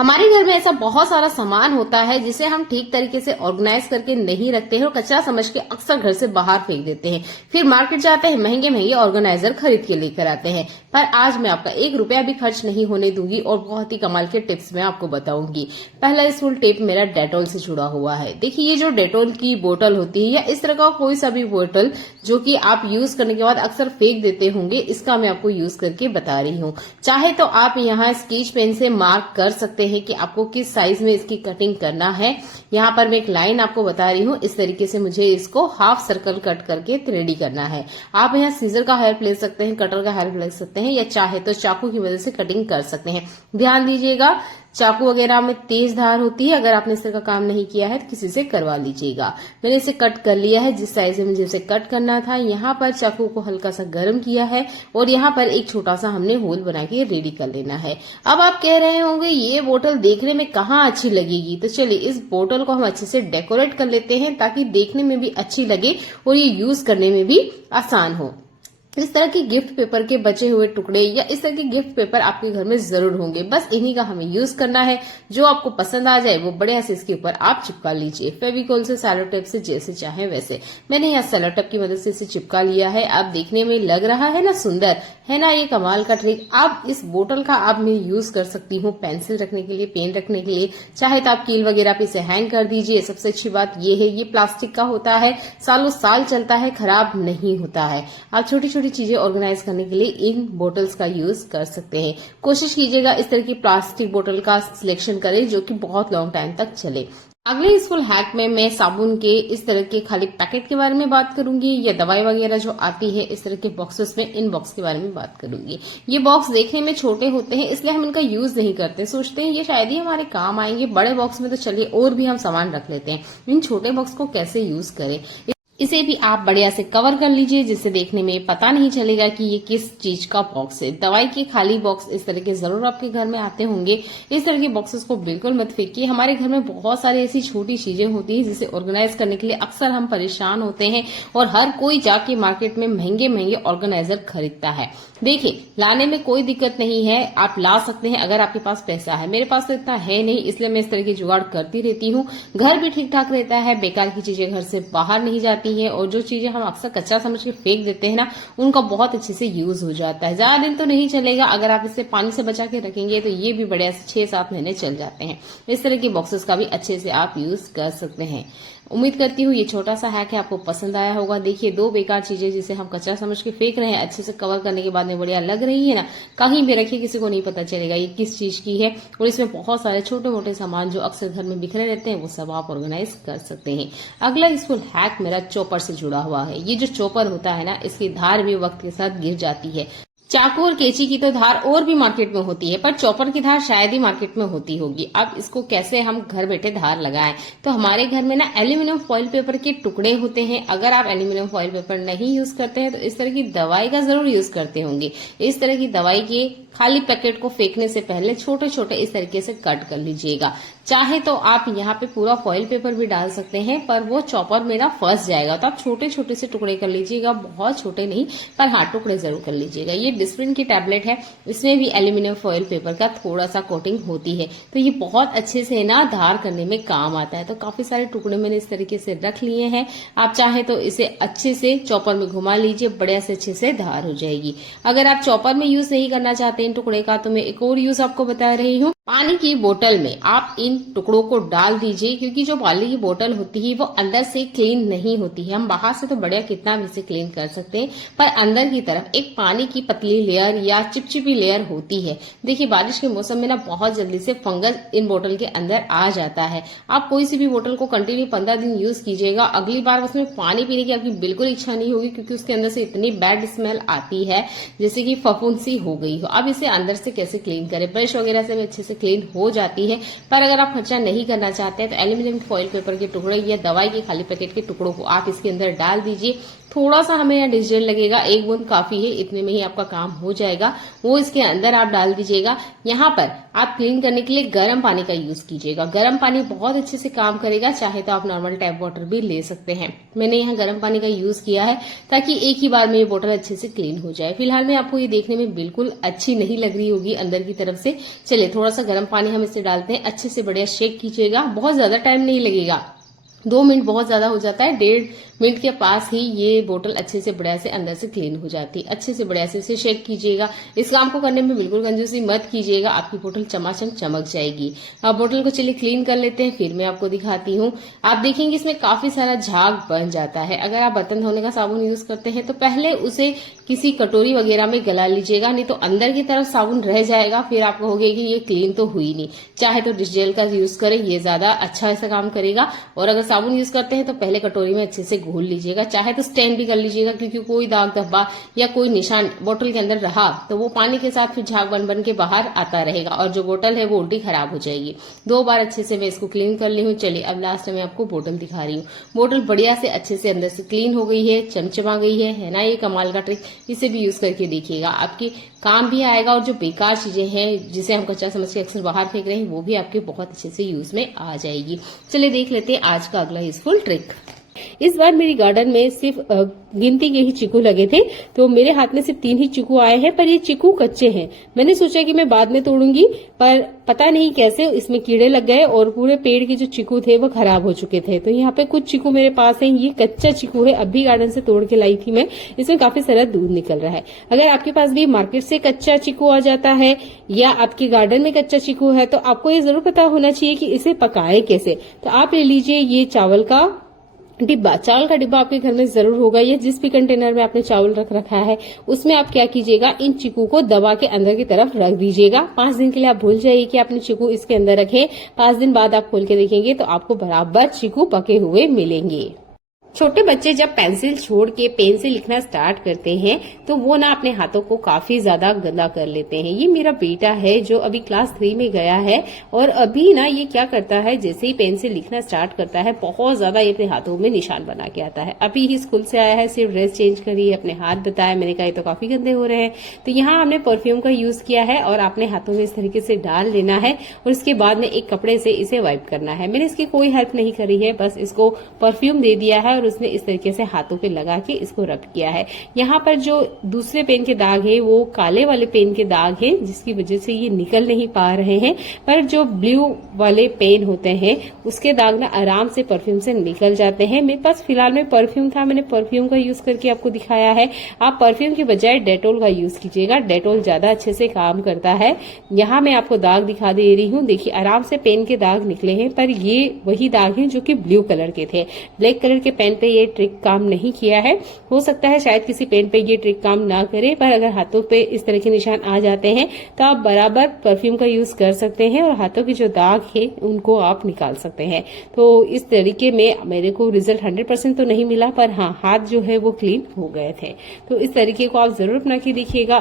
हमारे घर में ऐसा बहुत सारा सामान होता है जिसे हम ठीक तरीके से ऑर्गेनाइज करके नहीं रखते हैं और कचरा समझ के अक्सर घर से बाहर फेंक देते हैं। फिर मार्केट जाते हैं, महंगे महंगे ऑर्गेनाइजर खरीद के लेकर आते हैं। पर आज मैं आपका 1 रुपया भी खर्च नहीं होने दूंगी और बहुत ही कमाल के टिप्स मैं आपको बताऊंगी। पहला यूजफुल टिप मेरा डेटॉल से जुड़ा हुआ है। देखिए, ये जो डेटॉल की बोतल होती है या इस तरह का कोई सा भी बोतल जो कि आप यूज करने के बाद अक्सर फेंक देते होंगे, इसका मैं आपको यूज करके बता रही हूँ। चाहे तो आप यहाँ स्केच पेन से मार्क कर सकते हैं कि आपको किस साइज में इसकी कटिंग करना है। यहाँ पर मैं एक लाइन आपको बता रही हूँ, इस तरीके से मुझे इसको हाफ सर्कल कट करके रेडी करना है। आप यहाँ सीजर का हेल्प ले सकते हैं, कटर का हेल्प ले सकते हैं या चाहे तो चाकू की मदद से कटिंग कर सकते हैं। ध्यान दीजिएगा, चाकू वगैरह में तेज धार होती है, अगर आपने इस तरह का काम नहीं किया है तो किसी से करवा लीजिएगा। मैंने इसे कट कर लिया है जिस साइज में मुझे इसे कट करना था। यहाँ पर चाकू को हल्का सा गर्म किया है और यहाँ पर एक छोटा सा हमने होल बना के रेडी कर लेना है। अब आप कह रहे होंगे ये बोतल देखने में कहाँ अच्छी लगेगी, तो चलिए इस बोतल को हम अच्छे से डेकोरेट कर लेते हैं ताकि देखने में भी अच्छी लगे और ये यूज करने में भी आसान हो। इस तरह की गिफ्ट पेपर के बचे हुए टुकड़े या इस तरह के गिफ्ट पेपर आपके घर में जरूर होंगे। बस इन्हीं का हमें यूज करना है। जो आपको पसंद आ जाए वो बढ़िया से इसके ऊपर आप चिपका लीजिए, फेविकोल से, सेलो टेप से, जैसे चाहे वैसे। मैंने यहाँ सेलो टेप की मदद से इसे चिपका लिया है। अब देखने में लग रहा है ना सुंदर, है ना ये कमाल का ट्रिक। अब इस बोतल का आप मैं यूज कर सकती हूँ पेंसिल रखने के लिए, पेन रखने के लिए। चाहे तो आप कील वगैरह पे इसे हैंग कर दीजिए। सबसे अच्छी बात ये है, ये प्लास्टिक का होता है, सालों साल चलता है, खराब नहीं होता है। आप छोटी छोटी चीजें ऑर्गेनाइज करने के लिए इन बोटल्स का यूज कर सकते हैं। कोशिश कीजिएगा इस तरह की प्लास्टिक बोतल का सिलेक्शन करें जो कि बहुत लॉन्ग टाइम तक चले। अगले यूजफुल हैक में मैं साबुन के इस तरह के खाली पैकेट के बारे में बात करूंगी या दवाई वगैरह जो आती है इस तरह के बॉक्सेस में, इन बॉक्स के बारे में बात करूंगी। ये बॉक्स देखने में छोटे होते हैं इसलिए हम इनका यूज नहीं करते, सोचते हैं ये शायद ही हमारे काम आएंगे। बड़े बॉक्स में तो चलिए और भी हम सामान रख लेते हैं, इन छोटे बॉक्स को कैसे यूज करें। इसे भी आप बढ़िया से कवर कर लीजिए जिससे देखने में पता नहीं चलेगा कि ये किस चीज का बॉक्स है। दवाई के खाली बॉक्स इस तरह के जरूर आपके घर में आते होंगे। इस तरह के बॉक्सेस को बिल्कुल मत फेंकिए। हमारे घर में बहुत सारी ऐसी छोटी चीजें होती हैं जिसे ऑर्गेनाइज करने के लिए अक्सर हम परेशान होते हैं और हर कोई जाके मार्केट में महंगे महंगे ऑर्गेनाइजर खरीदता है। देखिए, लाने में कोई दिक्कत नहीं है, आप ला सकते हैं अगर आपके पास पैसा है। मेरे पास तो इतना है नहीं, इसलिए मैं इस तरह की जुगाड़ करती रहती हूँ। घर भी ठीक ठाक रहता है, बेकार की चीजें घर से बाहर नहीं जाती है और जो चीजें हम अक्सर कच्चा समझ के फेंक देते हैं ना, उनका बहुत अच्छे से यूज हो जाता है। ज्यादा दिन तो नहीं चलेगा, अगर आप इसे पानी से बचा के रखेंगे तो ये भी बढ़िया से 6-7 महीने चल जाते हैं। इस तरह के बॉक्सेस का भी अच्छे से आप यूज कर सकते हैं। उम्मीद करती हूँ ये छोटा सा हैक है आपको पसंद आया होगा। देखिए, 2 बेकार चीजें जिसे हम कचरा समझ के फेंक रहे हैं अच्छे से कवर करने के बाद में बढ़िया लग रही है ना, कहीं भी रखिए, किसी को नहीं पता चलेगा ये किस चीज की है। और इसमें बहुत सारे छोटे मोटे सामान जो अक्सर घर में बिखरे रहते हैं वो सब आप ऑर्गेनाइज कर सकते हैं। अगला यूजफुल हैक मेरा चॉपर से जुड़ा हुआ है। ये जो चॉपर होता है ना, इसकी धार भी वक्त के साथ गिर जाती है। चाकू और कैंची की तो धार और भी मार्केट में होती है, पर चॉपर की धार शायद ही मार्केट में होती होगी। अब इसको कैसे हम घर बैठे धार लगाएं, तो हमारे घर में ना एल्यूमिनियम फॉइल पेपर के टुकड़े होते हैं। अगर आप एल्यूमिनियम फॉइल पेपर नहीं यूज करते हैं तो इस तरह की दवाई का जरूर यूज करते होंगे। इस तरह की दवाई के खाली पैकेट को फेंकने से पहले छोटे छोटे इस तरीके से कट कर लीजिएगा। चाहे तो आप यहाँ पे पूरा फॉइल पेपर भी डाल सकते हैं, पर वो चॉपर में ना फंस जाएगा, तो आप छोटे छोटे से टुकड़े कर लीजिएगा, बहुत छोटे नहीं, पर हाँ टुकड़े जरूर कर लीजिएगा। ये डिस्प्रिन की टैबलेट है, इसमें भी एल्यूमिनियम फॉइल पेपर का थोड़ा सा कोटिंग होती है, तो ये बहुत अच्छे से ना धार करने में काम आता है। तो काफी सारे टुकड़े मैंने इस तरीके से रख लिए हैं। आप चाहे तो इसे अच्छे से चॉपर में घुमा लीजिए, बढ़िया से अच्छे से धार हो जाएगी। अगर आप चॉपर में यूज नहीं करना चाहते इन टुकड़े का, तो मैं एक और यूज आपको बता रही हूँ। पानी की बोतल में आप इन टुकड़ों को डाल दीजिए, क्योंकि जो पानी की बोतल होती है वो अंदर से क्लीन नहीं होती है। हम बाहर से तो बढ़िया कितना भी इसे क्लीन कर सकते हैं, पर अंदर की तरफ एक पानी की पतली लेयर या चिपचिपी लेयर होती है। देखिए, बारिश के मौसम में ना बहुत जल्दी से फंगस इन बोतल के अंदर आ जाता है। आप कोई सी भी बोतल को कंटिन्यू 15 दिन यूज कीजिएगा, अगली बार उसमें पानी पीने की आपकी बिल्कुल इच्छा नहीं होगी, क्योंकि उसके अंदर से इतनी बैड स्मेल आती है जैसे कि फफूंदी हो गई हो। अब इसे अंदर से कैसे क्लीन करें, ब्रश वगैरह से भी अच्छे से क्लीन हो जाती है। पर अगर आप खर्चा नहीं करना चाहते हैं तो एल्यूमिनियम फॉइल पेपर के टुकड़े या दवाई के खाली पैकेट के टुकड़ों को आप इसके अंदर डाल दीजिए, थोड़ा सा हमें यहाँ डिटर्जेंट लगेगा, 1 बूंद काफी है, इतने में ही आपका काम हो जाएगा। वो इसके अंदर आप डाल दीजिएगा। यहाँ पर आप क्लीन करने के लिए गर्म पानी का यूज कीजिएगा। गर्म पानी बहुत अच्छे से काम करेगा, चाहे तो आप नॉर्मल टैप वाटर भी ले सकते हैं। मैंने यहाँ गर्म पानी का यूज किया है ताकि एक ही बार में ये बोतल अच्छे से क्लीन हो जाए। फिलहाल में आपको ये देखने में बिल्कुल अच्छी नहीं लग रही होगी अंदर की तरफ से। चलिए थोड़ा सा गर्म पानी हम इससे डालते हैं, अच्छे से बढ़िया शेक कीजिएगा। बहुत ज्यादा टाइम नहीं लगेगा, 2 मिनट बहुत ज्यादा हो जाता है, 1.5 मिनट के पास ही ये बोतल अच्छे से बढ़िया से अंदर से क्लीन हो जाती है। अच्छे से बढ़िया से इसे शेक कीजिएगा। इस काम को करने में बिल्कुल कंजूसी मत कीजिएगा, आपकी बोतल चमाचम चमक जाएगी। अब बोतल को चलिए क्लीन कर लेते हैं, फिर मैं आपको दिखाती हूँ। आप देखेंगे इसमें काफी सारा झाग बन जाता है। अगर आप बर्तन धोने का साबुन यूज करते हैं तो पहले उसे किसी कटोरी वगैरह में गला लीजिएगा, नहीं तो अंदर की तरफ साबुन रह जाएगा, फिर आप कहोगे कि ये क्लीन तो हुई नहीं। चाहे तो डिश जेल का यूज करें, ये ज्यादा अच्छा ऐसा काम करेगा। और अगर साबुन यूज करते हैं तो पहले कटोरी में अच्छे से घोल लीजिएगा, चाहे तो स्टैंड भी कर लीजिएगा, क्योंकि कोई दाग धब्बा या कोई निशान बोतल के अंदर रहा तो वो पानी के साथ फिर झाग बन बन के बाहर आता रहेगा और जो बोतल है वो उल्टी खराब हो जाएगी। 2 बार अच्छे से मैं इसको क्लीन कर ली हूँ। चलिए अब लास्ट में आपको बोतल दिखा रही हूँ। बोतल बढ़िया से अच्छे से अंदर से क्लीन हो गई है, चमचमा गई है ना। ये कमाल का ट्रिक, इसे भी यूज करके देखिएगा, आपके काम भी आएगा और जो बेकार चीजें हैं जिसे हम कच्चा समझ के अक्सर बाहर फेंक रहे हैं वो भी आपके बहुत अच्छे से यूज में आ जाएगी। चलिए देख लेते हैं आज का अगला यूजफुल ट्रिक। इस बार मेरी गार्डन में सिर्फ गिनती के ही चीकू लगे थे, तो मेरे हाथ में सिर्फ 3 ही चीकू आए हैं, पर ये चीकू कच्चे हैं। मैंने सोचा कि मैं बाद में तोड़ूंगी, पर पता नहीं कैसे इसमें कीड़े लग गए और पूरे पेड़ के जो चीकू थे वो खराब हो चुके थे। तो यहाँ पे कुछ चीकू मेरे पास है, ये कच्चा चीकू है, अभी गार्डन से तोड़ के लाई थी मैं। इसमें काफी सारा दूध निकल रहा है। अगर आपके पास भी मार्केट से कच्चा चीकू आ जाता है या आपके गार्डन में कच्चा चीकू है तो आपको ये जरूर पता होना चाहिए कि इसे पकाएं कैसे। तो आप ले लीजिए ये चावल का डिब्बा। चावल का डिब्बा आपके घर में जरूर होगा, या जिस भी कंटेनर में आपने चावल रख रखा है उसमें आप क्या कीजिएगा, इन चीकू को दबा के अंदर की तरफ रख दीजिएगा। 5 दिन के लिए आप भूल जाइए कि आपने चीकू इसके अंदर रखे। 5 दिन बाद आप खोल के देखेंगे तो आपको बराबर चीकू पके हुए मिलेंगे। छोटे बच्चे जब पेंसिल छोड़ के पेन से लिखना स्टार्ट करते हैं तो वो ना अपने हाथों को काफी ज्यादा गंदा कर लेते हैं। ये मेरा बेटा है जो अभी क्लास 3 में गया है और अभी ना ये क्या करता है, जैसे ही पेन से लिखना स्टार्ट करता है बहुत ज्यादा ये अपने हाथों में निशान बना के आता है। अभी ही स्कूल से आया है, सिर्फ ड्रेस चेंज करी है, अपने हाथ बताया, मैंने कहा ये तो काफी गंदे हो रहे हैं। तो यहाँ हमने परफ्यूम का यूज किया है और आपने हाथों में इस तरीके से डाल लेना है और उसके बाद में एक कपड़े से इसे वाइप करना है। मैंने इसकी कोई हेल्प नहीं करी है, बस इसको परफ्यूम दे दिया है और उसने इस तरीके से हाथों पे लगा के इसको रब किया है। यहाँ पर जो दूसरे पेन के दाग है वो काले वाले पेन के दाग है, जिसकी वजह से ये निकल नहीं पा रहे हैं। पर जो ब्लू वाले पेन होते हैं उसके दाग ना आराम से परफ्यूम से निकल जाते हैं। मेरे पास फिलहाल में परफ्यूम था, मैंने परफ्यूम का यूज करके आपको दिखाया है। आप परफ्यूम की बजाय डेटोल का यूज कीजिएगा, डेटोल ज्यादा अच्छे से काम करता है। यहाँ मैं आपको दाग दिखा दे रही हूँ, देखिए आराम से पेन के दाग निकले हैं, पर ये वही दाग हैं जो कि ब्लू कलर के थे। ब्लैक कलर के पेन पे ये ट्रिक काम नहीं किया है। हो सकता है शायद किसी पेन पे ये ट्रिक काम ना करे, पर अगर हाथों पे इस तरह के निशान आ जाते हैं तो आप बराबर परफ्यूम का यूज कर सकते हैं और हाथों के जो दाग है उनको आप निकाल सकते हैं। तो इस तरीके में मेरे को रिजल्ट 100% तो नहीं मिला, पर हाँ हाथ जो है वो क्लीन हो गए थे। तो इस तरीके को आप जरूर अपना के देखिएगा।